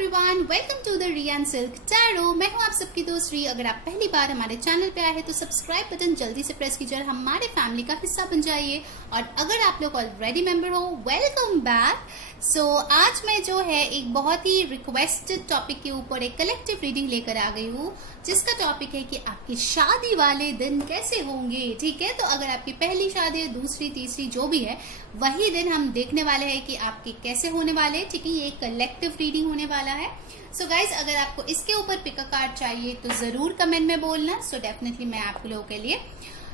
Everyone, welcome to the Riyan silk tarot. मैं हूं आप सबकी दोस्त री। अगर आप पहली बार हमारे चैनल पे आए हैं तो सब्सक्राइब बटन जल्दी से प्रेस कीजिए और हमारे फैमिली का हिस्सा बन जाइए। और अगर आप लोग ऑलरेडी मेंबर हो, वेलकम बैक। सो आज मैं जो है एक बहुत ही रिक्वेस्टेड टॉपिक के ऊपर एक कलेक्टिव रीडिंग लेकर आ गई हूँ, जिसका टॉपिक है कि आपकी शादी वाले दिन कैसे होंगे। ठीक है, तो अगर आपकी पहली शादी है, दूसरी, तीसरी, जो भी है, वही दिन हम देखने वाले हैं कि आपके कैसे होने वाले हैं। ठीक है, ये एक कलेक्टिव रीडिंग होने वाला है। सो गाइज, अगर आपको इसके ऊपर पिक अ कार्ड चाहिए तो जरूर कमेंट में बोलना। सो डेफिनेटली मैं आप लोगों के लिए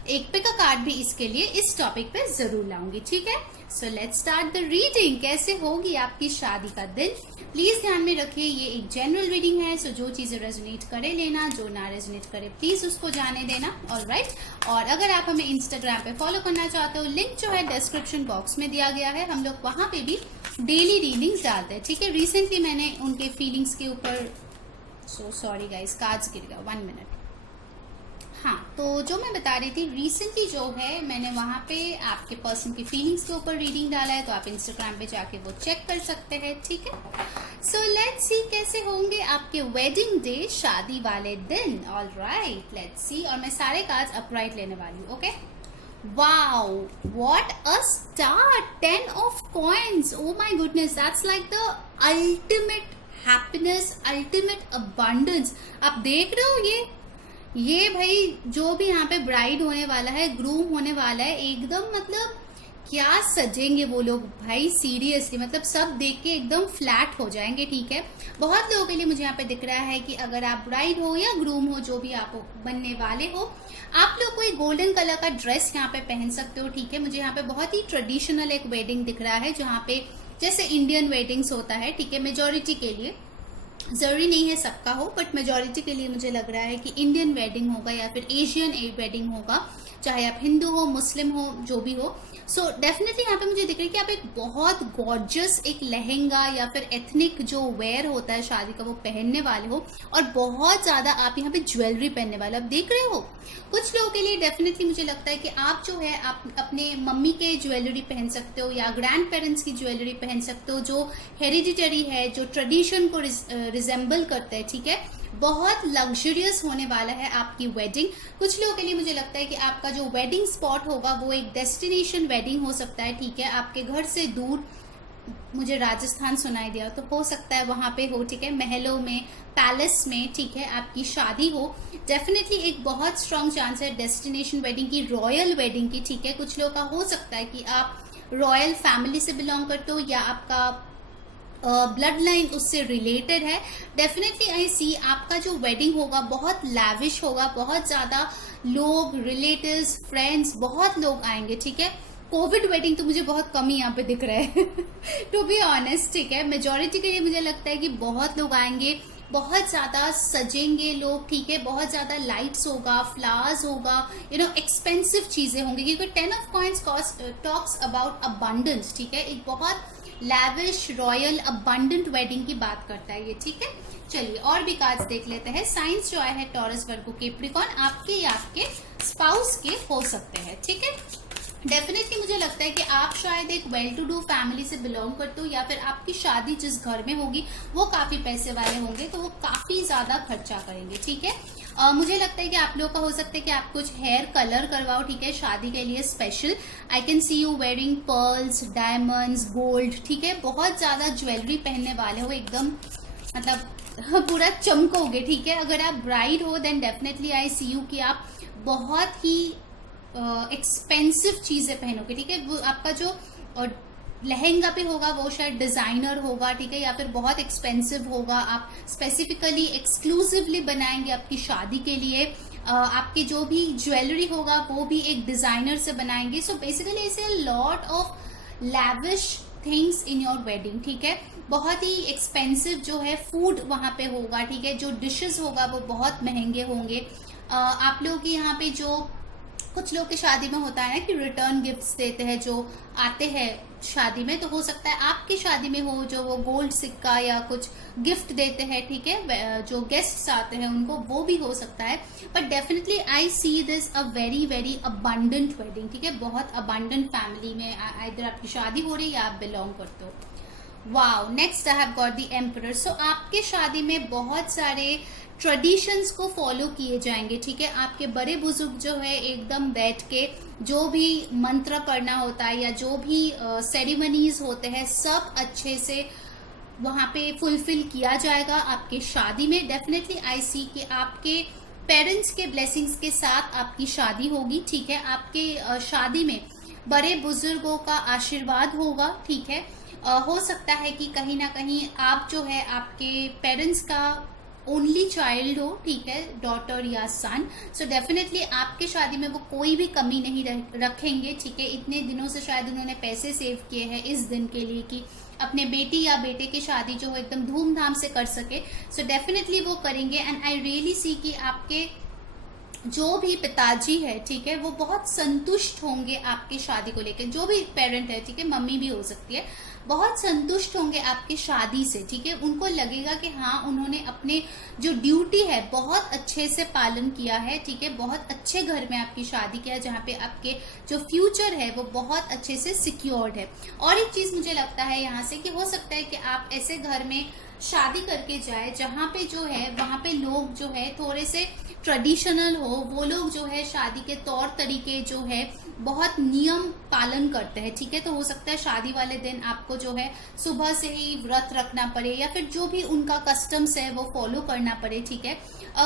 एक पिक अ कार्ड भी इसके लिए इस टॉपिक पे जरूर लाऊंगी। ठीक है, so let's start the reading. कैसे होगी आपकी शादी का दिन, प्लीज ध्यान में रखिए ये एक जनरल रीडिंग है। सो जो चीजें रेजोनेट करे लेना, जो ना रेजोनेट करे प्लीज उसको जाने देना। ऑलराइट, और अगर आप हमें इंस्टाग्राम पे फॉलो करना चाहते हो, लिंक जो है डिस्क्रिप्शन बॉक्स में दिया गया है। हम लोग वहां पे भी डेली रीडिंग्स डालते हैं। ठीक है, रिसेंटली मैंने उनके फीलिंग्स के ऊपर, सो सॉरी गाइस, कार्ड्स गिर गया, 1 मिनट। हाँ, तो जो मैं बता रही थी, रिसेंटली जो है मैंने वहां पे आपके पर्सन की फीलिंग्स के ऊपर रीडिंग डाला है, तो आप इंस्टाग्राम पे जाके वो चेक कर सकते हैं। ठीक है, सो लेट्स सी कैसे होंगे आपके वेडिंग डे, शादी वाले दिन। Alright, let's see. और मैं सारे कार्ड्स अपराइट लेने वाली हूँ। Okay, wow, what a start! 10 of coins. Oh my goodness, that's like the ultimate happiness, ultimate abundance. आप देख रहे हो ये भाई जो भी यहाँ पे ब्राइड होने वाला है, ग्रूम होने वाला है, एकदम मतलब क्या सजेंगे वो लोग भाई, सीरियसली मतलब सब देख के एकदम फ्लैट हो जाएंगे। ठीक है, बहुत लोगों के लिए मुझे यहाँ पे दिख रहा है कि अगर आप ब्राइड हो या ग्रूम हो, जो भी आप बनने वाले हो, आप लोग कोई गोल्डन कलर का ड्रेस यहाँ पे पहन सकते हो। ठीक है, मुझे यहाँ पे बहुत ही ट्रेडिशनल एक वेडिंग दिख रहा है, जहाँ पे जैसे इंडियन वेडिंग्स होता है। ठीक है, मेजोरिटी के लिए, जरूरी नहीं है सबका हो, बट मेजोरिटी के लिए मुझे लग रहा है कि इंडियन वेडिंग होगा या फिर एशियन वेडिंग होगा, चाहे आप हिंदू हो, मुस्लिम हो, जो भी हो। सो डेफिनेटली यहाँ पे मुझे दिख रहा है कि आप एक बहुत गॉर्जियस एक लहंगा या फिर एथनिक जो वेयर होता है शादी का, वो पहनने वाले हो, और बहुत ज्यादा आप यहाँ पे ज्वेलरी पहनने वाले। आप देख रहे हो, कुछ लोगों के लिए डेफिनेटली मुझे लगता है कि आप जो है आप अपने मम्मी के ज्वेलरी पहन सकते हो या ग्रैंड पेरेंट्स की ज्वेलरी पहन सकते हो, जो हेरिडिटरी है, जो ट्रेडिशन को रिजेंबल करता है। ठीक है, बहुत लग्जरियस होने वाला है आपकी वेडिंग। कुछ लोगों के लिए मुझे लगता है कि आपका जो वेडिंग स्पॉट होगा वो एक डेस्टिनेशन वेडिंग हो सकता है। ठीक है, आपके घर से दूर, मुझे राजस्थान सुनाई दिया, तो हो सकता है वहां पे हो। ठीक है, महलों में, पैलेस में, ठीक है, आपकी शादी हो। डेफिनेटली एक बहुत स्ट्रांग चांस है डेस्टिनेशन वेडिंग की, रॉयल वेडिंग की। ठीक है, कुछ लोगों का हो सकता है कि आप रॉयल फैमिली से बिलोंग करते हो या आपका ब्लड लाइन उससे रिलेटेड है। डेफिनेटली आई सी आपका जो वेडिंग होगा बहुत लैविश होगा, बहुत ज्यादा लोग, रिलेटिव्स, फ्रेंड्स, बहुत लोग आएंगे। ठीक है, कोविड वेडिंग तो मुझे बहुत कम ही यहाँ पे दिख रहा है टू बी ऑनेस्ट। ठीक है, मेजोरिटी के लिए मुझे लगता है कि बहुत लोग आएंगे, बहुत ज्यादा सजेंगे लोग। ठीक है, बहुत ज्यादा लाइट्स होगा, फ्लावर्स होगा, एक्सपेंसिव चीजें होंगी, क्योंकि 10 of coins talks about abundance. ठीक है, एक बहुत लैविश, रॉयल, अबंडेंट वेडिंग की बात करता है ये। ठीक है, चलिए और भी कार्ड्स देख लेते हैं। साइंस जो आया है टॉरस, वर्गो, कैप्रिकॉर्न, आपके या आपके स्पाउस के हो सकते हैं। ठीक है, डेफिनेटली मुझे लगता है कि आप शायद एक वेल टू डू फैमिली से बिलोंग करते हो, या फिर आपकी शादी जिस घर में होगी वो काफी पैसे वाले होंगे, तो वो काफी ज्यादा खर्चा करेंगे। ठीक है, मुझे लगता है कि आप लोगों का हो सकता है कि आप कुछ हेयर कलर करवाओ। ठीक है, शादी के लिए special. I can see you wearing pearls, diamonds, gold. ठीक है, बहुत ज्यादा ज्वेलरी पहनने वाले हो, एकदम मतलब पूरा चमकोगे। ठीक है, अगर आप ब्राइड हो then definitely I see you कि आप बहुत ही एक्सपेंसिव चीजें पहनोगे। ठीक है, वो आपका जो लहंगा पे होगा वो शायद डिजाइनर होगा। ठीक है, या फिर बहुत एक्सपेंसिव होगा, आप स्पेसिफिकली एक्सक्लूसिवली बनाएंगे आपकी शादी के लिए। आपके जो भी ज्वेलरी होगा वो भी एक डिजाइनर से बनाएंगे। So basically it's a lot of lavish things in your wedding. ठीक है, बहुत ही एक्सपेंसिव जो है फूड वहां पे होगा। ठीक है, जो डिशेस होगा वो बहुत महंगे होंगे। आप लोग की यहाँ पे जो कुछ लोग की शादी में होता है ना कि रिटर्न गिफ्ट्स देते हैं जो आते हैं शादी में, तो हो सकता है आपकी शादी में हो जो वो गोल्ड सिक्का या कुछ गिफ्ट देते हैं। ठीक है, जो गेस्ट्स आते हैं उनको वो भी हो सकता है। But definitely I see this a very very abundant wedding. ठीक है, बहुत अबंडेंट फैमिली में इधर आपकी शादी हो रही है या आप बिलोंग करते हो। Wow, next I have got the emperor. So आपके शादी में बहुत सारे ट्रेडिशंस को फॉलो किए जाएंगे, ठीक है। आपके बड़े बुजुर्ग जो है एकदम बैठ के जो भी मंत्र करना होता है या जो भी सेरेमनीज होते हैं सब अच्छे से वहां पे फुलफिल किया जाएगा आपके शादी में। डेफिनेटली आई सी कि आपके पेरेंट्स के ब्लेसिंग्स के साथ आपकी शादी होगी, ठीक है। आपके शादी में बड़े बुजुर्गों का आशीर्वाद होगा, ठीक है। हो सकता है कि कहीं ना कहीं आप जो है आपके पेरेंट्स का ओनली चाइल्ड हो, ठीक है, डॉटर या सन। सो डेफिनेटली आपके शादी में वो कोई भी कमी नहीं रखेंगे, ठीक है। इतने दिनों से शायद उन्होंने पैसे सेव किए हैं इस दिन के लिए कि अपने बेटी या बेटे की शादी जो है एकदम धूमधाम से कर सके। सो डेफिनेटली वो करेंगे। एंड आई रियली सी कि आपके जो भी पिताजी है, ठीक है, वो बहुत संतुष्ट होंगे आपकी शादी को लेकर। जो भी पेरेंट है, ठीक है, मम्मी भी हो सकती है, बहुत संतुष्ट होंगे आपकी शादी से, ठीक है। उनको लगेगा कि हाँ उन्होंने अपने जो ड्यूटी है बहुत अच्छे से पालन किया है, ठीक है। बहुत अच्छे घर में आपकी शादी किया जहाँ पे आपके जो फ्यूचर है वो बहुत अच्छे से सिक्योर्ड है। और एक चीज मुझे लगता है यहाँ से कि हो सकता है कि आप ऐसे घर में शादी करके जाए जहाँ पे जो है वहां पे लोग जो है थोड़े से ट्रेडिशनल हो, वो लोग जो है शादी के तौर तरीके जो है बहुत नियम पालन करते हैं, ठीक है। तो हो सकता है शादी वाले दिन आपको जो है सुबह से ही व्रत रखना पड़े या फिर जो भी उनका कस्टम्स है वो फॉलो करना पड़े, ठीक है।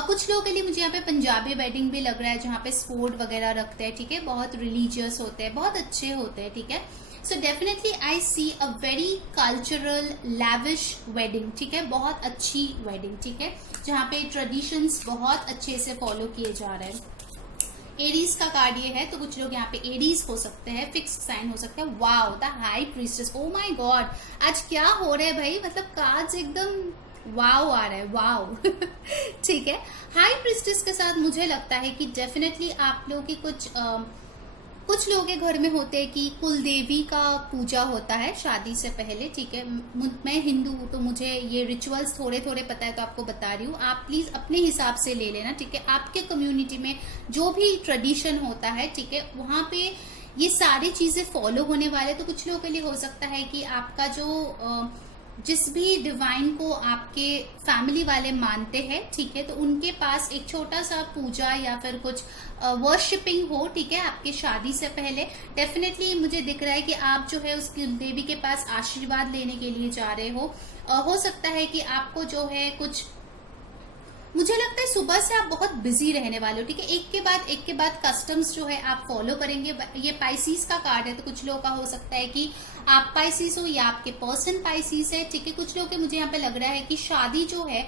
कुछ लोगों के लिए मुझे यहाँ पे पंजाबी वेडिंग भी लग रहा है जहाँ पे स्पोर्ट वगैरह रखते हैं, ठीक है। बहुत रिलीजियस होते हैं, बहुत अच्छे होते हैं, ठीक है। So definitely I see a very cultural lavish wedding, ठीक है, बहुत अच्छी वेडिंग, ठीक है, जहाँ पे ट्रेडिशंस बहुत अच्छे से फॉलो किए जा रहे हैं। एरीज का कार्ड ये है, तो कुछ लोग यहाँ पे एरीज हो सकते हैं, फिक्स साइन हो सकता है। Wow, the high priestess, oh my God, आज क्या हो रहा है भाई, मतलब कार्ड्स एकदम वाओ आ रहा है, वाओ। ठीक है, हाई प्रीस्टेस के साथ मुझे लगता है कि डेफिनेटली आप लोगों की कुछ लोगों के घर में होते हैं कि कुल देवी का पूजा होता है शादी से पहले, ठीक है। मैं हिंदू हूँ तो मुझे ये रिचुअल्स थोड़े थोड़े पता है तो आपको बता रही हूँ, आप प्लीज अपने हिसाब से ले लेना, ठीक है। आपके कम्युनिटी में जो भी ट्रेडिशन होता है, ठीक है, वहाँ पे ये सारी चीजें फॉलो होने वाले। तो कुछ लोगों के लिए हो सकता है कि आपका जो जिस भी डिवाइन को आपके फैमिली वाले मानते हैं, ठीक है, तो उनके पास एक छोटा सा पूजा या फिर कुछ वर्शिपिंग हो, ठीक है, आपकी शादी से पहले। डेफिनेटली मुझे दिख रहा है कि आप जो है उस देवी के पास आशीर्वाद लेने के लिए जा रहे हो सकता है कि आपको जो है कुछ, मुझे लगता है सुबह से आप बहुत बिजी रहने वाले हो, ठीक है। एक के बाद कस्टम्स जो है आप फॉलो करेंगे। ये पाइसीज का कार्ड है, तो कुछ लोगों का हो सकता है कि आप पाइसीज हो या आपके पर्सन पाइसीज है, ठीक है। कुछ लोगों के मुझे यहाँ पे लग रहा है कि शादी जो है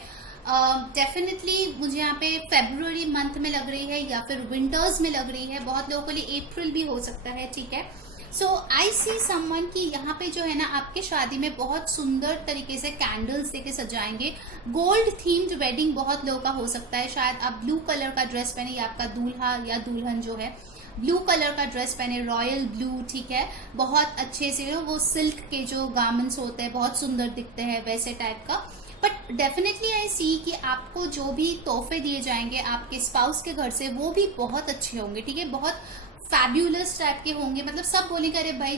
डेफिनेटली मुझे यहाँ पे फेब्रुअरी मंथ में लग रही है या फिर विंटर्स में लग रही है। बहुत लोगों के लिए अप्रैल भी हो सकता है, ठीक है। सो आई सी समवन की यहाँ पे जो है ना आपके शादी में बहुत सुंदर तरीके से कैंडल्स देके सजाएंगे। गोल्ड थीम्ड वेडिंग बहुत लोगों का हो सकता है। शायद आप ब्लू कलर का ड्रेस पहने या आपका दूल्हा या दुल्हन जो है ब्लू कलर का ड्रेस पहने, रॉयल ब्लू, ठीक है, बहुत अच्छे से वो सिल्क के जो गार्मेंट्स होते हैं बहुत सुंदर दिखते हैं, वैसे टाइप का। बट डेफिनेटली आई सी कि आपको जो भी तोहफे दिए जाएंगे आपके स्पाउस के घर से वो भी बहुत अच्छे होंगे, ठीक है, बहुत फैब्यूलस टाइप के होंगे। मतलब सब बोलेंगे अरे भाई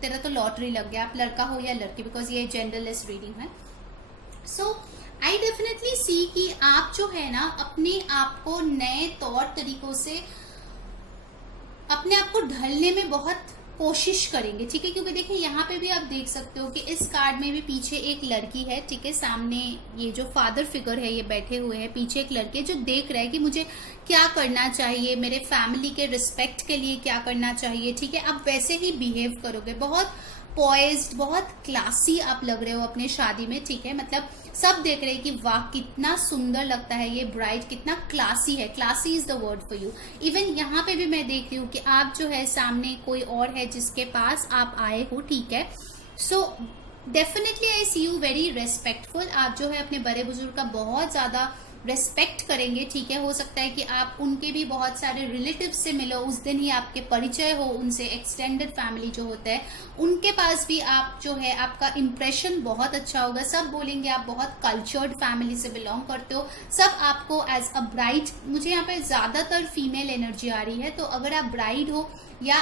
तेरा तो लॉटरी लग गया, आप लड़का हो या लड़की, बिकॉज ये जेंडरलेस रीडिंग है। सो आई डेफिनेटली सी कि आप जो है ना अपने आप को नए तौर तरीकों से अपने आप को ढलने में बहुत कोशिश करेंगे, ठीक है। क्योंकि देखिए यहाँ पे भी आप देख सकते हो कि इस कार्ड में भी पीछे एक लड़की है, ठीक है, सामने ये जो फादर फिगर है ये बैठे हुए हैं, पीछे एक लड़के जो देख रहा है कि मुझे क्या करना चाहिए, मेरे फैमिली के रिस्पेक्ट के लिए क्या करना चाहिए, ठीक है। आप वैसे ही बिहेव करोगे, बहुत पॉइज्ड, बहुत क्लासी आप लग रहे हो अपने शादी में, ठीक है। मतलब सब देख रहे हैं कि वाह कितना सुंदर लगता है ये ब्राइड, कितना क्लासी है, classy is the word for you. Even यहाँ पे भी मैं देख रही हूँ कि आप जो है सामने कोई और है जिसके पास आप आए हो, ठीक है। So definitely I see you very respectful. आप जो है अपने बड़े बुजुर्ग का बहुत ज्यादा रेस्पेक्ट करेंगे, ठीक है। हो सकता है कि आप उनके भी बहुत सारे रिलेटिव से मिलो, उस दिन ही आपके परिचय हो उनसे, एक्सटेंडेड फैमिली जो होता है उनके पास भी आप जो है आपका इम्प्रेशन बहुत अच्छा होगा। सब बोलेंगे आप बहुत कल्चर्ड फैमिली से बिलोंग करते हो। सब आपको एज अ ब्राइड, मुझे यहाँ पे ज्यादातर फीमेल एनर्जी आ रही है, तो अगर आप ब्राइड हो या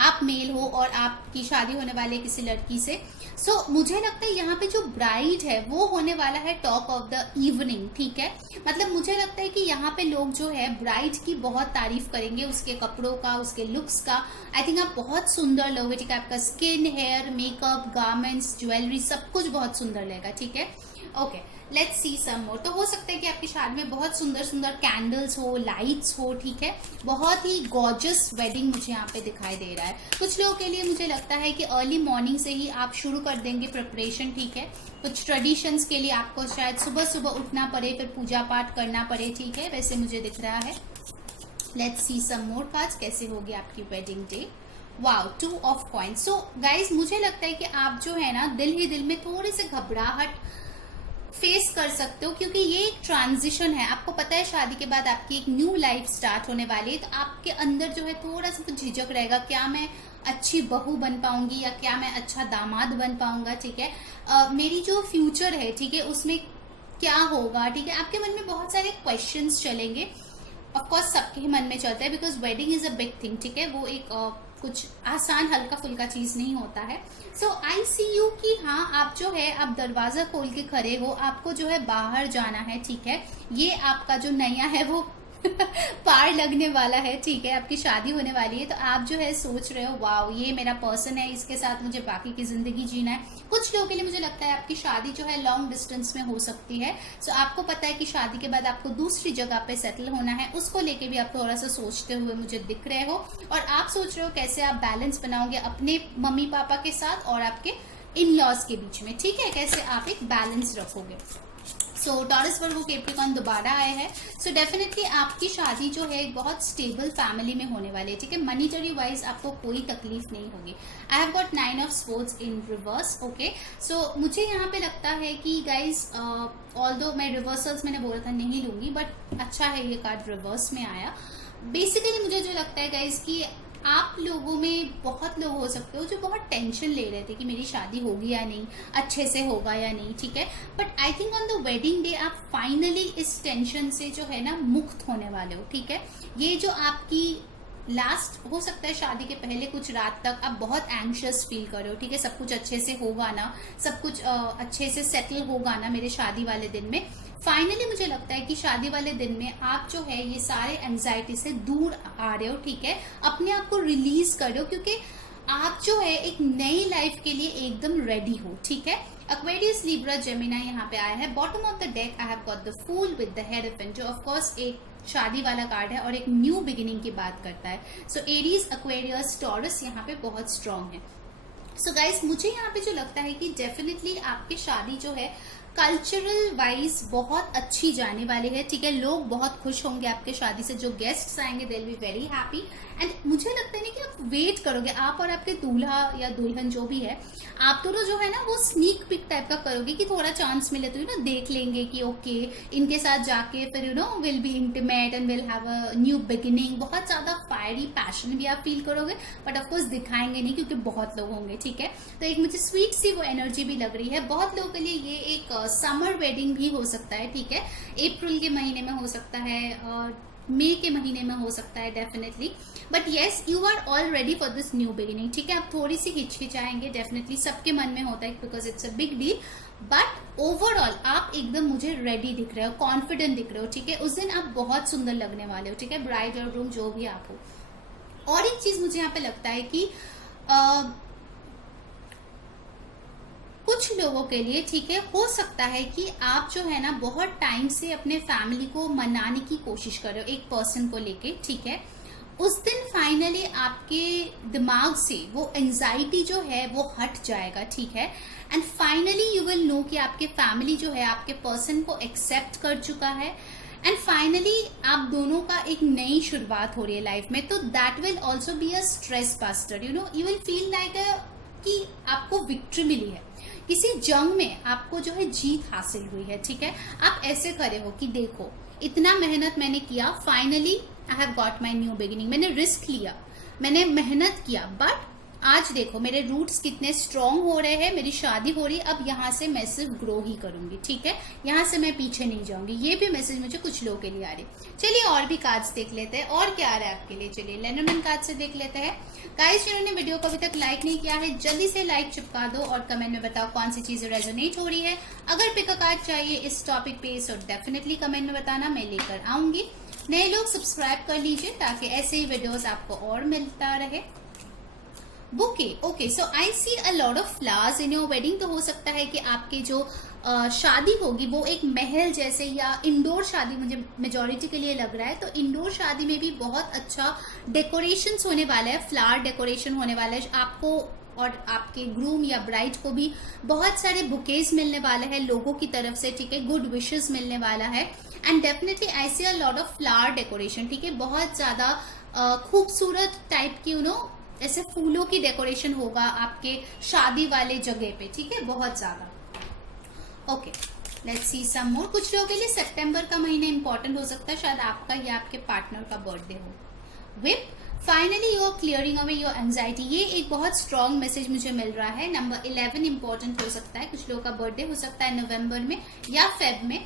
आप मेल हो और आपकी शादी होने वाले किसी लड़की से, सो मुझे लगता है यहाँ पे जो ब्राइड है वो होने वाला है टॉक ऑफ द इवनिंग, ठीक है। मतलब मुझे लगता है कि यहाँ पे लोग जो है ब्राइड की बहुत तारीफ करेंगे, उसके कपड़ों का, उसके लुक्स का। आई थिंक आप बहुत सुंदर लोगे, ठीक है। आपका skin, hair, makeup, garments, jewellery सब कुछ बहुत सुंदर लगेगा, ठीक है। Okay, let's see some more. तो हो सकता है कि आपकी शादी में बहुत सुंदर सुंदर कैंडल्स हो, लाइट्स हो, ठीक है। बहुत ही गॉर्जियस वेडिंग मुझे यहाँ पे दिखाई दे रहा है। कुछ लोगों के लिए मुझे लगता है कि अर्ली मॉर्निंग से ही आप शुरू कर देंगे प्रिपरेशन, ठीक है। कुछ ट्रेडिशंस के लिए आपको शायद सुबह सुबह उठना पड़े, फिर पूजा पाठ करना पड़े, ठीक है, वैसे मुझे दिख रहा है। Let's see some more cards, कैसे होगी आपकी wedding day. Wow, 2 of coins. So guys मुझे लगता है कि आप जो है ना दिल ही दिल में थोड़ी सी घबराहट फेस कर सकते हो, क्योंकि ये एक ट्रांजिशन है। आपको पता है शादी के बाद आपकी एक न्यू लाइफ स्टार्ट होने वाली है, तो आपके अंदर जो है थोड़ा सा कुछ झिझक रहेगा, क्या मैं अच्छी बहू बन पाऊंगी या क्या मैं अच्छा दामाद बन पाऊंगा, ठीक है। मेरी जो फ्यूचर है, ठीक है, उसमें क्या होगा, ठीक है। आपके मन में बहुत सारे क्वेश्चंस चलेंगे। ऑफकोर्स सबके ही मन में चलता है, because wedding is a big thing, ठीक है। वो एक कुछ आसान हल्का फुल्का चीज नहीं होता है। सो आई सी यू कि हाँ, आप जो है आप दरवाजा खोल के खड़े हो, आपको जो है बाहर जाना है, ठीक है। ये आपका जो नया है वो पार लगने वाला है, ठीक है। आपकी शादी होने वाली है, तो आप जो है सोच रहे हो वाओ ये मेरा पर्सन है, इसके साथ मुझे बाकी की जिंदगी जीना है। कुछ लोगों के लिए मुझे लगता है आपकी शादी जो है लॉन्ग डिस्टेंस में हो सकती है। सो आपको पता है कि शादी के बाद आपको दूसरी जगह पे सेटल होना है, उसको लेके भी आप थोड़ा सा सोचते हुए मुझे दिख रहे हो। और आप सोच रहे हो कैसे आप बैलेंस बनाओगे अपने मम्मी पापा के साथ और आपके इन लॉज के बीच में, ठीक है, कैसे आप एक बैलेंस रखोगे। सो टॉरस वर्गो कैप्रिकॉर्न दोबारा आए हैं। सो डेफिनेटली आपकी शादी जो है एक बहुत स्टेबल फैमिली में होने वाली है, ठीक है। मनीटरी वाइज आपको कोई तकलीफ नहीं होगी। I have got 9 of sports in reverse, okay. So मुझे यहाँ पे लगता है कि गाइज ऑल्दो मैं रिवर्सल्स मैंने बोला था नहीं लूंगी, बट अच्छा है ये कार्ड रिवर्स में आया। बेसिकली मुझे जो लगता है गाइज कि आप लोगों में बहुत लोग हो सकते हो जो बहुत टेंशन ले रहे थे कि मेरी शादी होगी या नहीं, अच्छे से होगा या नहीं, ठीक है। But I think on the wedding day आप फाइनली इस टेंशन से जो है ना मुक्त होने वाले हो, ठीक है। ये जो आपकी लास्ट हो सकता है शादी के पहले कुछ रात तक आप बहुत एंग्शियस फील कर रहे हो, ठीक है। सब कुछ अच्छे से होगा ना, सब कुछ अच्छे से सेटल होगा ना मेरे शादी वाले दिन में। फाइनली मुझे लगता है कि शादी वाले दिन में आप जो है ये सारे एंजाइटी से दूर आ रहे हो, ठीक है। अपने आप को रिलीज कर रहे हो, क्योंकि आप जो है एक नई लाइफ के लिए एकदम रेडी हो, ठीक है। एक्वेरियस, लिब्रा, जेमिनी यहाँ पे आया है। Bottom of the deck I have got the fool with the hierophant, जो ऑफ कोर्स एक शादी वाला कार्ड है और एक न्यू बिगिनिंग की बात करता है। सो एरीज, एक्वेरियस, टॉरस यहाँ पे बहुत स्ट्रांग है। सो गाइस मुझे यहाँ पे जो लगता है कि डेफिनेटली आपकी शादी जो है कल्चरल वाइज बहुत अच्छी जाने वाली है, ठीक है। लोग बहुत खुश होंगे आपके शादी से, जो गेस्ट्स आएंगे they will be very happy. And मुझे लगता है ना कि आप वेट करोगे, आप और आपके दूल्हा या दुल्हन जो भी है, आप दोनों जो है ना वो स्नीक पिक टाइप का करोगे कि थोड़ा चांस मिले तो देख लेंगे कि ओके इनके साथ जाके फिर will be intimate and will have a new beginning. बहुत ज्यादा फायरी पैशन भी आप फील करोगे, बट ऑफकोर्स दिखाएंगे नहीं क्योंकि बहुत लोग होंगे, ठीक है। तो एक मुझे स्वीट सी वो एनर्जी भी लग रही है। बहुत लोगों के लिए ये एक समर वेडिंग भी हो सकता है, ठीक है। अप्रैल के महीने में हो सकता है और मई के महीने में हो सकता है definitely. But yes, you are all ready for this new beginning, ठीक है। आप थोड़ी सी हिचकिचाएंगे, डेफिनेटली सबके मन में होता है because it's a big deal, but overall आप एकदम मुझे रेडी दिख रहे हो, कॉन्फिडेंट दिख रहे हो, ठीक है। उस दिन आप बहुत सुंदर लगने वाले हो, ठीक है, ब्राइड और ग्रूम जो भी आप हो। और एक चीज मुझे यहाँ पे लगता है कि कुछ लोगों के लिए, ठीक है, हो सकता है कि आप जो है ना बहुत टाइम से अपने फैमिली को मनाने की कोशिश कर रहे हो एक पर्सन को लेके, ठीक है। उस दिन फाइनली आपके दिमाग से वो एंजाइटी जो है वो हट जाएगा, ठीक है। And finally you will know कि आपके फैमिली जो है आपके पर्सन को एक्सेप्ट कर चुका है। एंड फाइनली आप दोनों का एक नई शुरुआत हो रही है लाइफ में, तो that will also be a stress buster, you will feel like कि आपको विक्ट्री मिली है, किसी जंग में आपको जो है जीत हासिल हुई है, ठीक है। आप ऐसे खड़े हो कि देखो इतना मेहनत मैंने किया, finally I have got my new beginning. मैंने रिस्क लिया, मैंने मेहनत किया, बट आज देखो मेरे रूट्स कितने स्ट्रांग हो रहे हैं, मेरी शादी हो रही है, अब यहाँ से मैं सिर्फ ग्रो ही करूंगी, ठीक है, यहाँ से मैं पीछे नहीं जाऊंगी। ये भी मैसेज मुझे कुछ लोगों के लिए आ रही। चलिए और भी कार्ड्स देख लेते हैं, और क्या आ रहा है आपके लिए। चलिए लेनोमेन कार्ड से देख लेते हैं। गाइस जिन्होंने वीडियो को अभी तक लाइक नहीं किया है, जल्दी से लाइक चिपका दो और कमेंट में बताओ कौन सी चीजें रेजोनेट हो रही है। अगर पिक अ कार्ड चाहिए इस टॉपिक पे तो डेफिनेटली कमेंट में बताना, मैं लेकर आऊंगी। नए लोग सब्सक्राइब कर लीजिए ताकि ऐसे ही वीडियोस आपको और मिलता रहे। Bouquet, okay, so I see a lot of flowers in your wedding. तो हो सकता है कि आपकी जो शादी होगी वो एक महल जैसे या इंडोर शादी मुझे मेजॉरिटी के लिए लग रहा है। तो इंडोर शादी में भी बहुत अच्छा डेकोरेशंस होने वाला है, फ्लावर डेकोरेशन होने वाला है आपको और आपके ग्रूम या ब्राइड को भी बहुत सारे बुकेज मिलने वाले हैं लोगों की तरफ से, ठीक है, गुड विशेस मिलने वाला है। And definitely I see a lot of flower decoration, ठीक है, बहुत ज्यादा खूबसूरत टाइप की ऐसे फूलों की डेकोरेशन होगा आपके शादी वाले जगह पे, ठीक है, बहुत ज्यादा। ओके, लेट्स सी सम मोर। कुछ लोगों के लिए सितंबर का महीना इंपॉर्टेंट हो सकता है, शायद आपका या आपके पार्टनर का बर्थडे हो। विप, finally you are clearing away your anxiety. ये एक बहुत स्ट्रॉन्ग मैसेज मुझे मिल रहा है। नंबर 11 इंपॉर्टेंट हो सकता है, कुछ लोगों का बर्थडे हो सकता है नवंबर में या फेब में।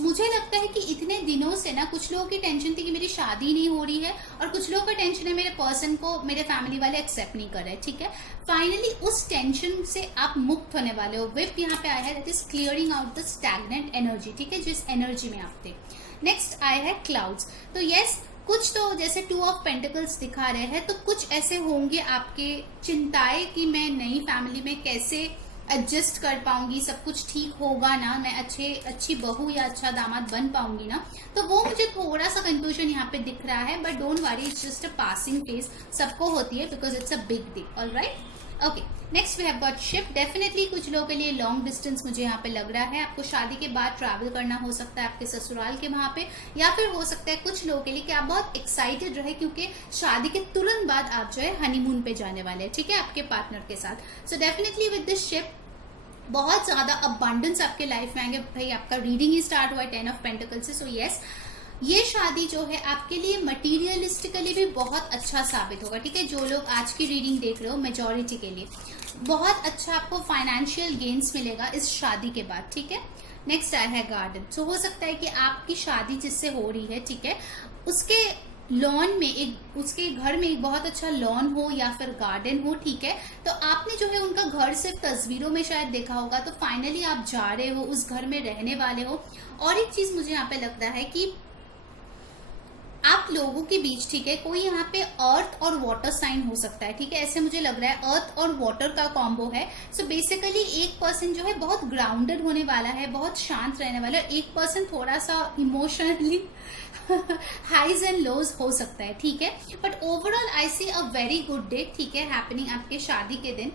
मुझे लगता है कि इतने दिनों से ना कुछ लोगों की टेंशन थी कि मेरी शादी नहीं हो रही है, और कुछ लोगों का टेंशन है मेरे पर्सन को मेरे फैमिली वाले एक्सेप्ट नहीं कर रहे, ठीक है। फाइनली उस टेंशन से आप मुक्त होने वाले हो। विप यहाँ पे आया है, that is clearing out the stagnant energy, ठीक है, जिस एनर्जी में आप थे। नेक्स्ट आया है क्लाउड्स। तो यस, कुछ तो जैसे 2 ऑफ पेंटिकल्स दिखा रहे हैं, तो कुछ ऐसे होंगे आपके चिंताएं कि मैं नई फैमिली में कैसे एडजस्ट कर पाऊंगी, सब कुछ ठीक होगा ना, मैं अच्छी बहू या अच्छा दामाद बन पाऊंगी ना। तो वो मुझे थोड़ा सा कंफ्यूजन यहाँ पे दिख रहा है, but don't worry, it's just a passing phase, सबको होती है because it's a big day. Alright, okay, next we have got ship. डेफिनेटली कुछ लोगों के लिए लॉन्ग डिस्टेंस मुझे यहाँ पे लग रहा है, आपको शादी के बाद ट्रैवल करना हो सकता है आपके ससुराल के वहां पे, या फिर हो सकता है कुछ लोगों के लिए कि आप बहुत एक्साइटेड रहे क्योंकि शादी के तुरंत बाद आप जो है हनीमून पे जाने वाले हैं, ठीक है, आपके पार्टनर के साथ। So definitely with this ship बहुत ज्यादा अबंडेंस आपके लाइफ में आएंगे। भाई आपका रीडिंग ही स्टार्ट हुआ है 10 ऑफ पेंटिकल्स से। सो यस, ये शादी जो है आपके लिए मटीरियलिस्टिकली भी बहुत अच्छा साबित होगा, ठीक है। जो लोग आज की रीडिंग देख रहे हो, मेजॉरिटी के लिए बहुत अच्छा आपको फाइनेंशियल गेन्स मिलेगा इस शादी के बाद, ठीक है। नेक्स्ट आया है गार्डन। तो हो सकता है कि आपकी शादी जिससे हो रही है, ठीक है, उसके लॉन में उसके घर में एक बहुत अच्छा लॉन हो या फिर गार्डन हो, ठीक है। तो आपने जो है उनका घर सिर्फ तस्वीरों में शायद देखा होगा, तो फाइनली आप जा रहे हो, उस घर में रहने वाले हो। और एक चीज मुझे यहाँ पे लगता है कि आप लोगों के बीच, ठीक है, कोई यहाँ पे अर्थ और वाटर साइन हो सकता है, ठीक है, ऐसे मुझे लग रहा है अर्थ और वाटर का कॉम्बो है। सो बेसिकली एक पर्सन जो है बहुत ग्राउंडेड होने वाला है, बहुत शांत रहने वाला है, एक पर्सन थोड़ा सा इमोशनली हाइज एंड लोज हो सकता है, ठीक है। But overall I see a very good day, ठीक है, हैपनिंग आपके शादी के दिन।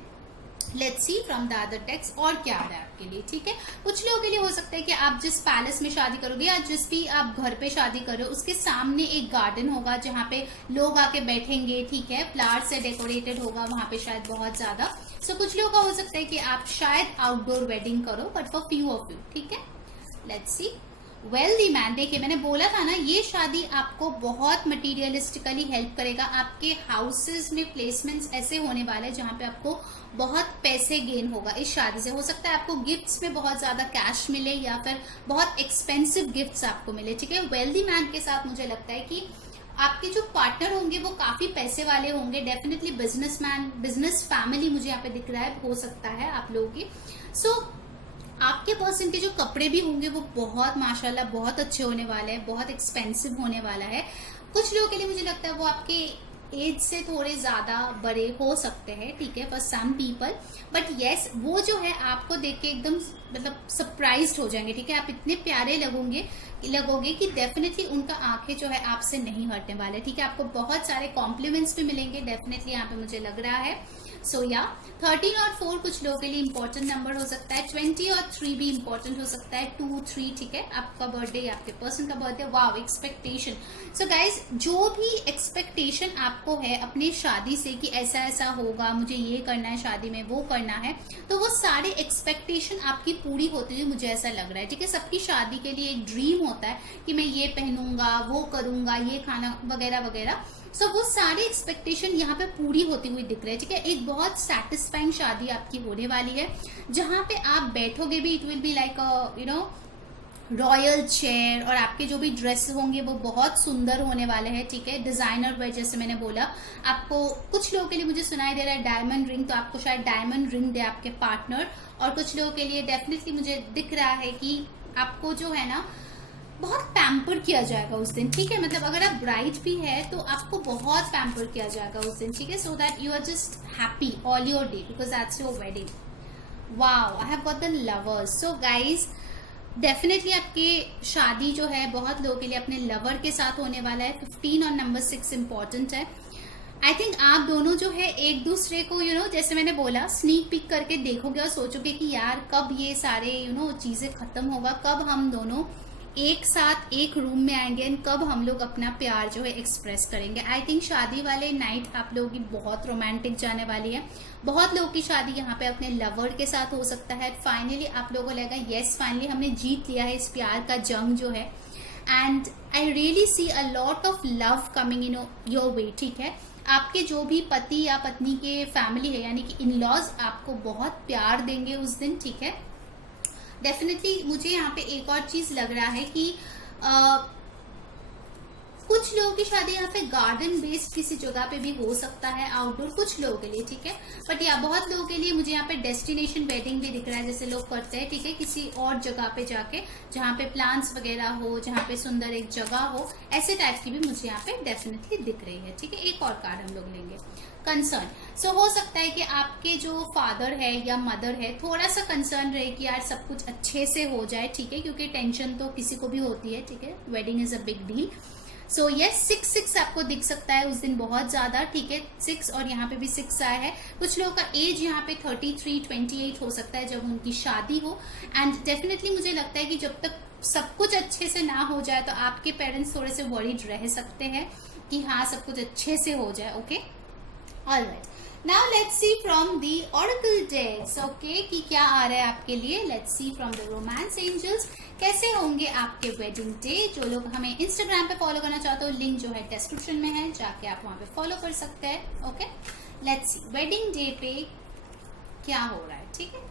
Let's see from the other text और क्या आ रहा है आपके लिए, ठीक है। कुछ लोगों के लिए हो सकता है कि आप जिस पैलेस में शादी करोगे या जिस भी आप घर पे शादी कर रहे हो उसके सामने एक गार्डन होगा जहाँ पे लोग आके बैठेंगे, ठीक है, फ्लावर से डेकोरेटेड होगा वहां पे शायद बहुत ज्यादा। सो कुछ लोगों का हो सकता है कि आप शायद आउटडोर वेडिंग करो, but for few of you, ठीक है। Let's see wealthy man. देखिए मैंने बोला था ना, ये शादी आपको बहुत मटीरियलिस्टिकली हेल्प करेगा। आपके हाउसेस में प्लेसमेंट्स ऐसे होने वाले हैं जहाँ पे आपको बहुत पैसे गेन होगा इस शादी से। हो सकता है आपको गिफ्ट्स में बहुत ज्यादा कैश मिले या फिर बहुत एक्सपेंसिव गिफ्ट्स आपको मिले, ठीक है। वेल्दी मैन के साथ मुझे लगता है कि आपके जो पार्टनर होंगे वो काफी पैसे वाले होंगे। डेफिनेटली बिजनेसमैन, बिजनेस फैमिली मुझे यहाँ पे दिख रहा है, हो सकता है आप लोगों की। सो आपके पर्सन के जो कपड़े भी होंगे वो बहुत माशाल्लाह बहुत अच्छे होने वाले हैं, बहुत एक्सपेंसिव होने वाला है। कुछ लोगों के लिए मुझे लगता है वो आपके एज से थोड़े ज्यादा बड़े हो सकते हैं, ठीक है, for some people. But yes, वो जो है आपको देख के एकदम मतलब सरप्राइज्ड हो जाएंगे, ठीक है। आप इतने प्यारे लगोगे कि डेफिनेटली उनका आंखें जो है आपसे नहीं हटने वाले, ठीक है। आपको बहुत सारे कॉम्प्लीमेंट्स भी मिलेंगे डेफिनेटली, यहाँ पे मुझे लग रहा है। सो या 13 और 4 कुछ लोगों के लिए इंपॉर्टेंट नंबर हो सकता है। 20 और 3 भी इंपॉर्टेंट हो सकता है। 2, 3, ठीक है, आपका बर्थडे या आपके पर्सन का बर्थडे। वाव, एक्सपेक्टेशन। सो गाइज, जो भी एक्सपेक्टेशन आपको है अपनी शादी से कि ऐसा ऐसा होगा, मुझे ये करना है शादी में, वो करना है, तो वो सारे एक्सपेक्टेशन आपकी पूरी होती हुई मुझे ऐसा लग रहा है, ठीक है। सबकी शादी के लिए एक ड्रीम होता है कि मैं ये पहनूंगा, वो करूंगा, ये खाना वगैरह वगैरह। सो वो सारी एक्सपेक्टेशन यहाँ पे पूरी होती हुई दिख रही है, ठीक है। एक बहुत सेटिस्फाइंग शादी आपकी होने वाली है, जहाँ पे आप बैठोगे भी, it will be like you know royal chair, और आपके जो भी ड्रेस होंगे वो बहुत सुंदर होने वाले हैं, ठीक है। डिजाइनर वेयर, जैसे मैंने बोला आपको, कुछ लोगों के लिए मुझे सुनाई दे रहा है डायमंड रिंग, तो आपको शायद डायमंड रिंग दे आपके पार्टनर, और कुछ लोगों के लिए डेफिनेटली मुझे दिख रहा है कि आपको जो है ना बहुत पैम्पर किया जाएगा उस दिन, ठीक है। मतलब अगर आप ब्राइड भी है तो आपको बहुत पैम्पर किया जाएगा उस दिन, ठीक है। So that you are just happy all your day because that's your wedding. Wow, I have got the lovers. So guys definitely आपकी शादी जो है बहुत लोगों के लिए अपने लवर के साथ होने वाला है। 15 और नंबर 6 इंपॉर्टेंट है। आई थिंक आप दोनों जो है एक दूसरे को जैसे मैंने बोला स्नीक पिक करके देखोगे और सोचोगे कि यार कब ये सारे चीजें खत्म होगा, कब हम दोनों एक साथ एक रूम में आएंगे एंड कब हम लोग अपना प्यार जो है एक्सप्रेस करेंगे। आई थिंक शादी वाले नाइट आप लोगों की बहुत रोमांटिक जाने वाली है। बहुत लोगों की शादी यहाँ पे अपने लवर के साथ हो सकता है। फाइनली आप लोगों को लगेगा यस फाइनली हमने जीत लिया है इस प्यार का जंग जो है। And I really see a lot of love coming in your way, ठीक है। आपके जो भी पति या पत्नी के फैमिली है यानी कि इन लॉज आपको बहुत प्यार देंगे उस दिन, ठीक है। डेफिनेटली मुझे यहाँ पे एक और चीज लग रहा है कि कुछ लोगों की शादी यहाँ पे गार्डन बेस्ड किसी जगह पे भी हो सकता है, आउटडोर कुछ लोगों के लिए, ठीक है। बट या बहुत लोगों के लिए मुझे यहाँ पे डेस्टिनेशन वेडिंग भी दिख रहा है, जैसे लोग करते हैं, ठीक है, किसी और जगह पे जाके जहाँ पे प्लांट्स वगैरह हो, जहाँ पे सुंदर एक जगह हो, ऐसे टाइप की भी मुझे यहाँ पे डेफिनेटली दिख रही है, ठीक है। एक और कार्ड हम लोग लेंगे, कंसर्न। सो हो सकता है कि आपके जो फादर है या मदर है थोड़ा सा कंसर्न रहे कि यार सब कुछ अच्छे से हो जाए, ठीक है, क्योंकि टेंशन तो किसी को भी होती है, ठीक है। Wedding is a big deal. So yes 6 आपको दिख सकता है उस दिन बहुत ज्यादा, ठीक है। 6 और यहाँ पे भी 6 आया है। कुछ लोगों का एज यहाँ पे 33, 28 हो सकता है जब उनकी शादी हो। एंड डेफिनेटली मुझे लगता है कि जब तक सब कुछ अच्छे से ना हो जाए तो आपके पेरेंट्स थोड़े से वरीड रह सकते हैं कि हाँ सब कुछ अच्छे से हो जाए, okay. Alright, now let's see from the oracle decks, okay, कि क्या आ रहा है आपके लिए। Let's see from the romance angels कैसे होंगे आपके वेडिंग डे। जो लोग हमें इंस्टाग्राम पे फॉलो करना चाहते हो, लिंक जो है डिस्क्रिप्शन में है, जाके आप वहां पे फॉलो कर सकते हैं, okay. Let's C wedding day पे क्या हो रहा है, ठीक है।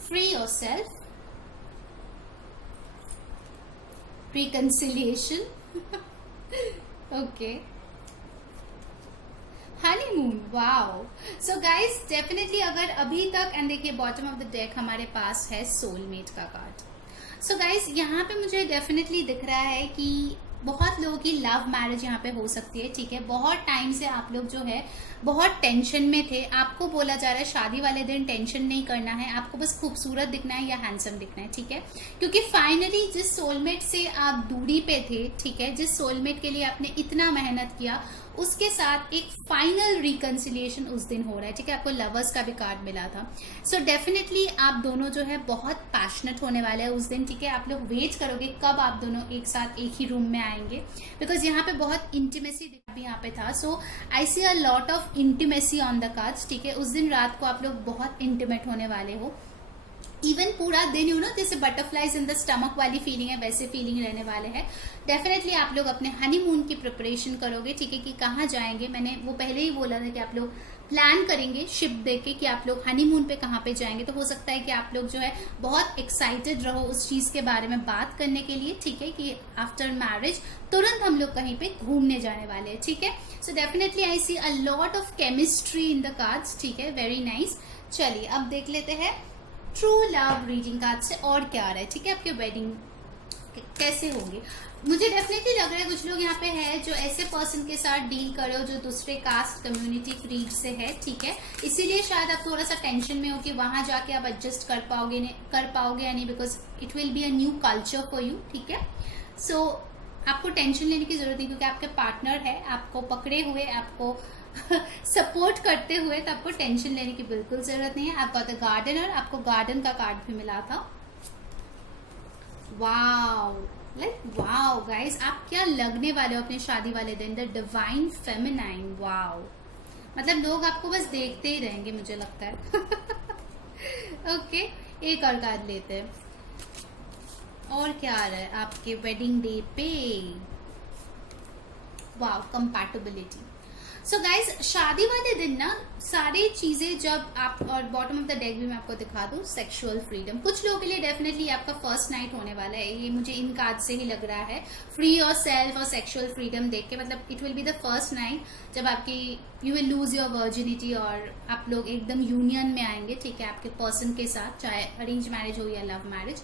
Free yourself, reconciliation, okay, honeymoon, wow. सो गाइज डेफिनेटली अगर अभी तक, एंड देखिए बॉटम ऑफ द डेक हमारे पास है सोलमेट का कार्ड। सो गाइज यहाँ पे मुझे डेफिनेटली दिख रहा है कि बहुत लोगों की लव मैरिज यहाँ पे हो सकती है, ठीक है। बहुत टाइम से आप लोग जो है बहुत टेंशन में थे। आपको बोला जा रहा है शादी वाले दिन टेंशन नहीं करना है, आपको बस खूबसूरत दिखना है या हैंडसम दिखना है, ठीक है। क्योंकि फाइनली जिस सोलमेट से आप दूरी पे थे, ठीक है, जिस सोलमेट के लिए आपने इतना मेहनत किया, उसके साथ एक फाइनल रिकंसिलिएशन उस दिन हो रहा है, ठीक है। आपको लवर्स का भी कार्ड मिला था। सो डेफिनेटली आप दोनों जो है बहुत पैशनेट होने वाले हैं उस दिन, ठीक है। आप लोग वेट करोगे कब आप दोनों एक साथ एक ही रूम में आएंगे, बिकॉज यहाँ पे बहुत इंटीमेसी भी यहाँ पे था। So I see a lot of intimacy on the cards, ठीक है। उस दिन रात को आप लोग बहुत इंटीमेट होने वाले हो। इवन पूरा दिन जैसे बटरफ्लाइज इन द स्टमक वाली फीलिंग है, वैसे फीलिंग रहने वाले हैं। डेफिनेटली आप लोग अपने हनीमून की प्रिपरेशन करोगे, ठीक है, कि कहाँ जाएंगे। मैंने वो पहले ही बोला था कि आप लोग प्लान करेंगे शिप देके कि आप लोग हनीमून पे कहाँ पे जाएंगे। तो हो सकता है कि आप लोग जो है बहुत एक्साइटेड रहो उस चीज के बारे में बात करने के लिए, ठीक है, कि आफ्टर मैरिज तुरंत हम लोग कहीं पे घूमने जाने वाले हैं, ठीक है। So definitely I see a lot of chemistry in the cards, ठीक है, वेरी नाइस। चलिए अब देख लेते हैं ट्रू लव रीडिंग कार्ड से और क्या आ रहा है, ठीक है। आपके वेडिंग कैसे होंगे। मुझे डेफिनेटली लग रहा है कुछ लोग यहाँ पे है जो ऐसे पर्सन के साथ डील करे हो जो दूसरे कास्ट कम्युनिटी क्रीड से है, ठीक है। इसीलिए शायद आप थोड़ा सा टेंशन में हो कि वहां जाके आप एडजस्ट कर पाओगे या नहीं, because it will be a new culture for you, ठीक है। सो आपको टेंशन लेने की जरूरत नहीं, क्योंकि आपके पार्टनर है आपको पकड़े हुए, आपको सपोर्ट करते हुए, तो आपको टेंशन लेने की बिल्कुल जरूरत नहीं है। आपका द गार्डनर, आपको गार्डन का कार्ड भी मिला था। वाओ, लाइक वाओ गाइस, आप क्या लगने वाले हो अपने शादी वाले दिन, द डिवाइन फेमिनाइन। वाओ, मतलब लोग आपको बस देखते ही रहेंगे मुझे लगता है। ओके, एक और कार्ड लेते हैं। और क्या आ रहा है आपके वेडिंग डे पे। Wow, compatibility. सो गाइज, शादी वाले दिन ना सारी चीजें जब आप, और बॉटम ऑफ द डेक भी मैं आपको दिखा दूं, सेक्सुअल फ्रीडम कुछ लोगों के लिए डेफिनेटली आपका फर्स्ट नाइट होने वाला है, ये मुझे इन कार्ड से ही लग रहा है। फ्री योर सेल्फ और सेक्सुअल फ्रीडम देख के, मतलब it will be the first night जब आपकी you will lose your virginity और आप लोग एकदम यूनियन में आएंगे, ठीक है, आपके पर्सन के साथ, चाहे अरेंज मैरिज हो या लव मैरिज।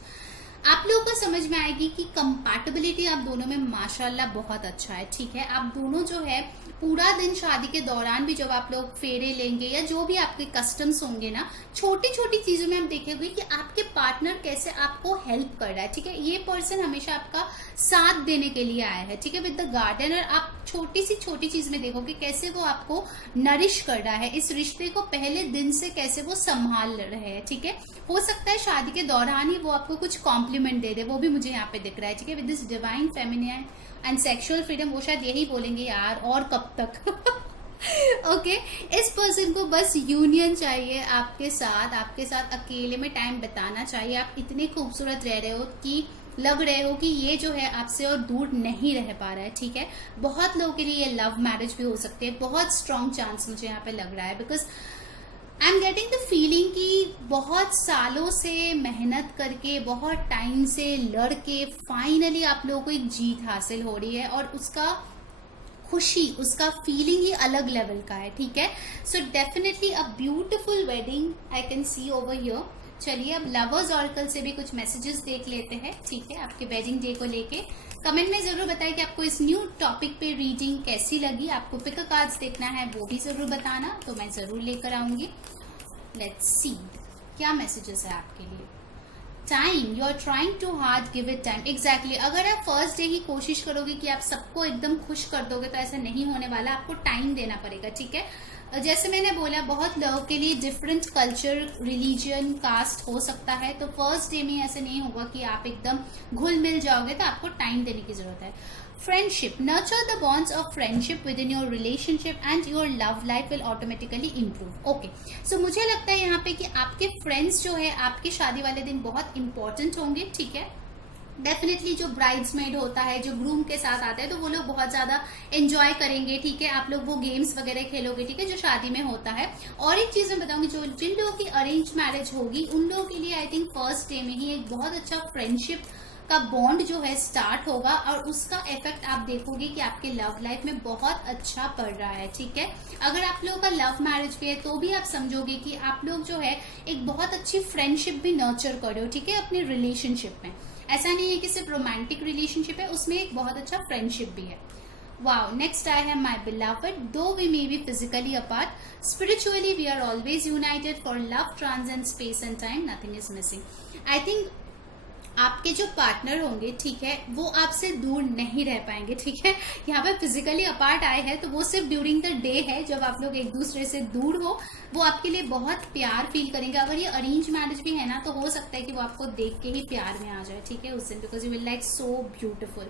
आप लोगों को समझ में आएगी कि कंपैटिबिलिटी आप दोनों में माशाल्लाह बहुत अच्छा है, ठीक है। आप दोनों जो है पूरा दिन शादी के दौरान भी जब आप लोग फेरे लेंगे या जो भी आपके कस्टम्स होंगे ना, छोटी छोटी चीजों में हम देखेंगे कि आपके पार्टनर कैसे आपको हेल्प कर रहा है, ठीक है। ये पर्सन हमेशा आपका साथ देने के लिए आया है, ठीक है, विद द गार्डन। और आप छोटी सी छोटी चीज में देखोगे कैसे वो आपको नरिश कर रहा है, इस रिश्ते को पहले दिन से कैसे वो संभाल रहे हैं, ठीक है। हो सकता है शादी के दौरान ही वो आपको कुछ कॉम्प्लीमेंट दे दे, वो भी मुझे यहाँ पे दिख रहा है, ठीक है। With this divine feminine and sexual freedom, वो शायद यही बोलेंगे यार और कब तक ओके इस पर्सन को बस यूनियन चाहिए आपके साथ अकेले में टाइम बिताना चाहिए। आप इतने खूबसूरत रह रहे हो कि लग रहे हो कि ये जो है आपसे और दूर नहीं रह पा रहा है, ठीक है। बहुत लोगों के लिए ये लव मैरिज भी हो सकती है, बहुत स्ट्रॉन्ग चांस मुझे यहाँ पे लग रहा है, because I am getting the feeling कि बहुत सालों से मेहनत करके, बहुत टाइम से लड़ के फाइनली आप लोगों को एक जीत हासिल हो रही है, और उसका खुशी, उसका फीलिंग ही अलग लेवल का है, ठीक है। So definitely a beautiful wedding I can see over here. चलिए अब लवर्स ऑरेकल से भी कुछ मैसेजेस देख लेते हैं, ठीक है, आपके वेडिंग डे को लेके। कमेंट में जरूर बताएं कि आपको इस न्यू टॉपिक पे रीडिंग कैसी लगी। आपको पिक कार्ड्स देखना है वो भी जरूर बताना, तो मैं जरूर लेकर आऊंगी। लेट्स सी क्या मैसेजेस है आपके लिए। Time, you are trying too hard, give it time. Exactly, अगर आप फर्स्ट डे ही कोशिश करोगे कि आप सबको एकदम खुश कर दोगे तो ऐसा नहीं होने वाला, आपको टाइम देना पड़ेगा, ठीक है। जैसे मैंने बोला, बहुत लोगों के लिए डिफरेंट कल्चर, रिलीजन, कास्ट हो सकता है, तो फर्स्ट डे में ऐसे नहीं होगा कि आप एकदम घुल मिल जाओगे, तो आपको टाइम देने की जरूरत है। Friendship, nurture the bonds of friendship within your relationship and your love life will automatically improve. Okay, so मुझे लगता है यहाँ पे कि आपके फ्रेंड्स जो है आपके शादी वाले दिन बहुत इंपॉर्टेंट होंगे, ठीक है। डेफिनेटली जो ब्राइड्समेड होता है, जो ग्रूम के साथ आता है, तो वो लोग बहुत ज्यादा एंजॉय करेंगे, ठीक है। आप लोग वो गेम्स वगैरह खेलोगे, ठीक है, जो शादी में होता है। और एक चीज मैं बताऊंगी, जो जिन लोगों की अरेंज मैरिज होगी उन लोगों के लिए आई थिंक फर्स्ट डे में ही एक बहुत अच्छा फ्रेंडशिप का बॉन्ड जो है स्टार्ट होगा, और उसका इफेक्ट आप देखोगे कि आपके लव लाइफ में बहुत अच्छा पड़ रहा है, ठीक है। अगर आप लोगों का लव मैरिज भी है तो भी आप समझोगे कि आप लोग जो है एक बहुत अच्छी फ्रेंडशिप भी नर्चर कर रहे हो, ठीक है, अपने रिलेशनशिप में। ऐसा नहीं है कि सिर्फ रोमांटिक रिलेशनशिप है, उसमें एक बहुत अच्छा फ्रेंडशिप भी है। Wow, next I have my beloved, though we may be physically apart, spiritually we are always united, for love transcend space and time, nothing is missing. I think आपके जो partner होंगे, ठीक है, वो आपसे दूर नहीं रह पाएंगे, ठीक है। यहाँ पे फिजिकली अपार्ट आए हैं तो वो सिर्फ ड्यूरिंग द डे है, जब आप लोग एक दूसरे से दूर हो वो आपके लिए बहुत प्यार फील करेंगे। अगर ये अरेंज मैरिज भी है ना, तो हो सकता है कि वो आपको देख के ही प्यार में आ जाए, ठीक है, उस दिन, because you will like so beautiful.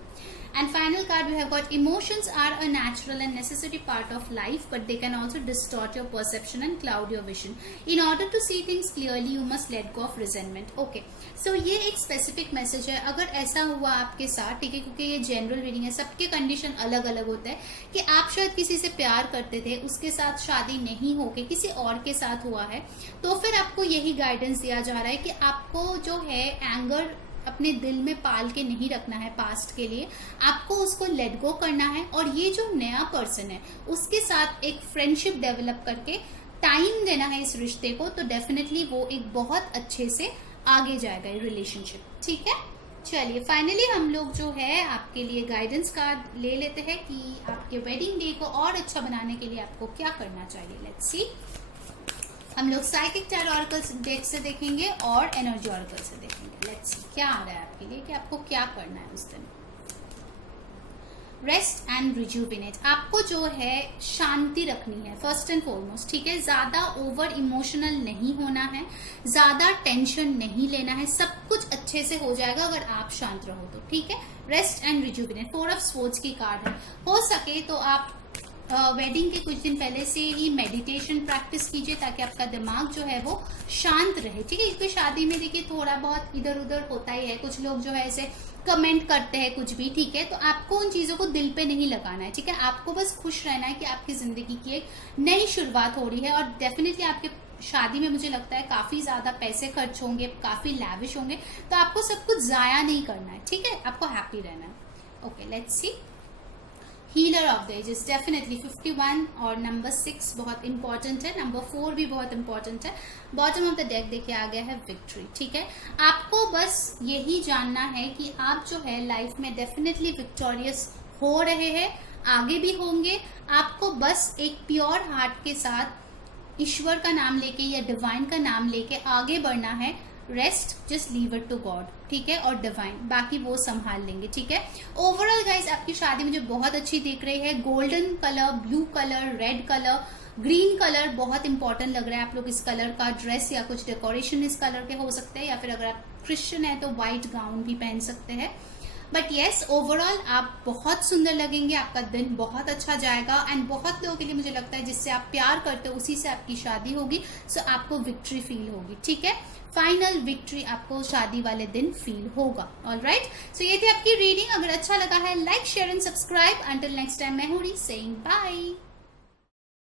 And final card we have got, emotions are a natural and necessary part of life, but they can also distort your perception and cloud your vision. In order to see things clearly, you must let go of resentment. Okay, so ये एक specific message है। अगर ऐसा हुआ आपके साथ, ठीक है, क्योंकि ये जनरल रीडिंग है, सबके कंडीशन अलग अलग होता है, कि आप शायद किसी से प्यार करते थे, उसके साथ शादी नहीं होके किसी और के साथ हुआ है, तो फिर आपको यही गाइडेंस दिया जा रहा है कि आपको जो है एंगर अपने दिल में पाल के नहीं रखना है पास्ट के लिए, आपको उसको लेट गो करना है, और ये जो नया पर्सन है उसके साथ एक फ्रेंडशिप डेवलप करके टाइम देना है इस रिश्ते को, तो डेफिनेटली वो एक बहुत अच्छे से आगे जाएगा ये रिलेशनशिप, ठीक है। चलिए फाइनली हम लोग जो है आपके लिए गाइडेंस कार्ड ले लेते हैं कि आपके वेडिंग डे को और अच्छा बनाने के लिए आपको क्या करना चाहिए। लेट्स सी, हम लोग साइकिक टैरो ऑरेकल डेक से देखेंगे और एनर्जी ऑरेकल से देखेंगे। लेट्स सी क्या आ रहा है आपके लिए, कि आपको क्या करना है उस दिन। रेस्ट एंड रिजुविनेट, आपको जो है शांति रखनी है फर्स्ट एंड फॉरमोस्ट, ठीक है। ज्यादा ओवर इमोशनल नहीं होना है, ज्यादा टेंशन नहीं लेना है, सब कुछ अच्छे से हो जाएगा अगर आप शांत रहो तो, ठीक है। Rest and rejuvenate, 4 of swords की कार्ड है। हो सके तो आप वेडिंग के कुछ दिन पहले से ही मेडिटेशन प्रैक्टिस कीजिए ताकि आपका दिमाग जो है वो शांत रहे, ठीक है। क्योंकि शादी में देखिए थोड़ा बहुत इधर उधर होता ही है, कुछ लोग जो है ऐसे कमेंट करते हैं कुछ भी, ठीक है। तो आपको उन चीज़ों को दिल पे नहीं लगाना है, ठीक है। आपको बस खुश रहना है कि आपकी ज़िंदगी की एक नई शुरुआत हो रही है, और डेफिनेटली आपके शादी में मुझे लगता है काफ़ी ज़्यादा पैसे खर्च होंगे, काफ़ी लैविश होंगे, तो आपको सब कुछ ज़ाया नहीं करना है, ठीक है। आपको हैप्पी रहना है। Okay, let's see. Healer of the ages definitely 51 और नंबर 6 बहुत इंपॉर्टेंट है, नंबर 4 भी बहुत इंपॉर्टेंट है। बॉटम ऑफ द डेक देखिए आ गया है विक्ट्री, ठीक है। आपको बस यही जानना है कि आप जो है लाइफ में डेफिनेटली विक्टोरियस हो रहे हैं, आगे भी होंगे। आपको बस एक प्योर हार्ट के साथ ईश्वर का नाम लेके या डिवाइन का नाम लेके आगे बढ़ना है। Rest just leave it to God, ठीक है, और डिवाइन, बाकी वो संभाल लेंगे, ठीक है। ओवरऑल गाइज आपकी शादी मुझे बहुत अच्छी दिख रही है। Golden colour, blue colour, red colour, green colour बहुत इंपॉर्टेंट लग रहा है। आप लोग इस कलर का ड्रेस या कुछ डेकोरेशन इस कलर के हो सकते हैं, या फिर अगर आप क्रिश्चियन है तो व्हाइट गाउन भी पहन सकते हैं। बट येस, ओवरऑल आप बहुत सुंदर लगेंगे, आपका दिन बहुत अच्छा जाएगा। एंड बहुत लोगों के लिए मुझे लगता है जिससे आप प्यार करते हो उसी से आपकी शादी होगी, सो आपको विक्ट्री फील होगी, ठीक है। फाइनल विक्ट्री आपको शादी वाले दिन फील होगा। ऑलराइट, सो ये थी आपकी रीडिंग। अगर अच्छा लगा है like, share and subscribe. Until next time, मैं हूँ री सेइंग बाय।